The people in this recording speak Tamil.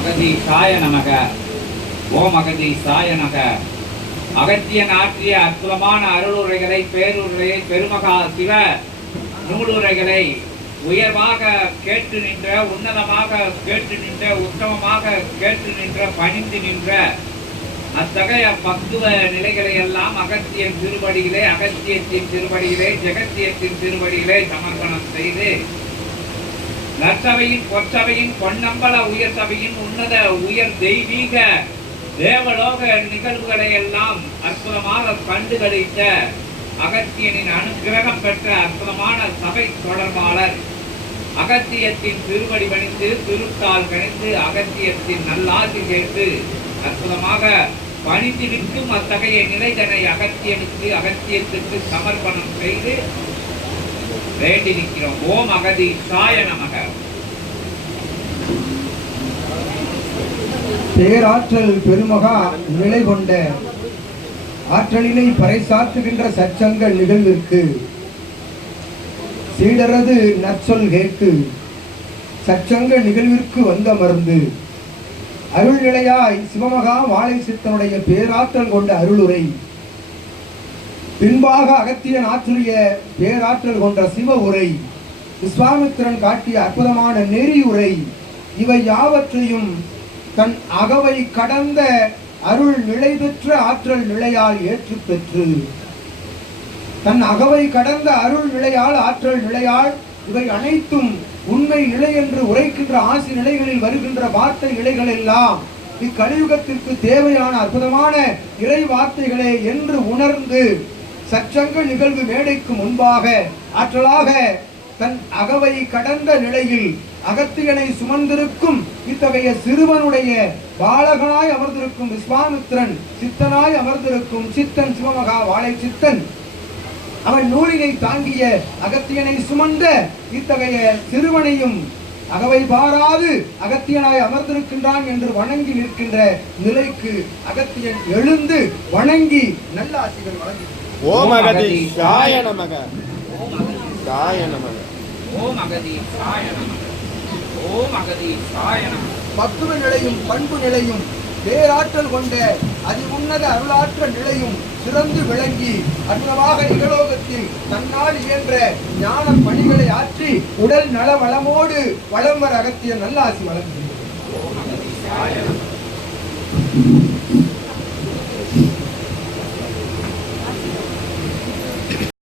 அகதீசாய நமக. ஓம் அகதீசாய நக அகத்தியன் ஆற்றிய அற்புதமான அருளுரைகளை பேருரையை பெருமகா சிவ நூலுரைகளை உயர்வாக கேட்டு நின்ற உன்னதமாக கேட்டு நின்ற உத்தமமாக கேட்டு நின்ற பணிந்து நின்ற அத்தகைய பக்குவ நிலைகளை எல்லாம் அகத்தியன் திருவடியிலே அகத்தியத்தின் திருவடியிலே ஜெகத்தியத்தின் திருவடியிலே சமர்ப்பணம் செய்து நற்சபையின் பொற்சபையின் பொன்னம்பல உயர் சபையின் உன்னத உயர் தெய்வீக தேவலோக நிகழ்வுகளை எல்லாம் அற்புதமாக கண்டுகளித்த அகத்தியனின் அனுக்கிரகம் பெற்ற அற்புதமான சபை தொடர்பாளர். அகத்தியத்தின் திருவடி பணிந்து திருத்தால் கணிந்து அகத்தியத்தின் நல்லாசி கேட்டு அற்புதமாக பணிந்து நிற்கும் அத்தகைய நிலைதனை அகத்தியனுக்கு அகத்தியத்துக்கு சமர்ப்பணம் செய்து வேண்டி நிற்கிறோம். ஓம் அகதி சாய நமக பேராற்றல் பெருமகா நிலை கொண்ட ஆற்றலினை பறைசாற்றுகின்ற சச்சங்கள் நிகழ்விற்கு சீடரது நற்சொல் கேட்டு சச்சங்க நிகழ்விற்கு வந்த மருந்து அருள்நிலையாய் சிவமகா வாழை சித்தனுடைய பேராற்றல் கொண்ட அருளுரை பின்பாக அகத்தியன் ஆற்றிய பேராற்றல் கொண்ட சிவ உரை விஸ்வாமித்திரன் காட்டிய அற்புதமான நெறியுரை இவை யாவற்றையும் தன் அகவை கடந்த அருள் நிலை பெற்ற ஆற்றல் நிலையால் ஏற்று பெற்று. தன் அகவை கடந்த அருள் நிலையால் ஆற்றல் நிலையால் இவை அனைத்தும் உண்மை நிலை என்று உரைக்கின்ற ஆசி நிலைகளில் வருகின்ற வார்த்தை நிலைகள் எல்லாம் இக்கலியுகத்திற்கு தேவையான அற்புதமான இறை வார்த்தைகளே என்று உணர்ந்து சச்சங்க நிகழ்வு மேடைக்கு முன்பாக ஆற்றலாக தன் அகவை கடந்த நிலையில் அகத்தியனை சுமந்திருக்கும் இத்தகைய சிறுவனுடைய பாலகனாய் அமர்ந்திருக்கும் விஸ்வாமித்திரன் சித்தனாய் அமர்ந்திருக்கும் சித்தன் சிவமகா வாழை சித்தன். அவன் நூலினை தாங்கிய அகத்தியனை சுமந்த இத்தகைய சிறுவனையும் அகவை பாராது அகத்தியனாய் அமர்ந்திருக்கின்றான் என்று வணங்கி நிற்கின்ற நிலைக்கு அகத்தியன் எழுந்து வணங்கி நல்ல ஆசிகள் வழங்கி ஓம் அகதி சாய நமக. ஓம் அகதி சாய நமக. ஓம் அகதி சாயனம் ஓம் அகதி சாயனம் பக்குவ நிலையும் பண்பு நிலையும் பேராற்றல் கொண்ட அதி உன்னத நிலையும் சிறந்து விளங்கி அற்புதமாக நிகழோகத்தில் தன்னால் இயன்ற ஞான பணிகளை ஆற்றி உடல் நல வளமோடு வளம் வர அகத்திய நல்லாசி சாயனம்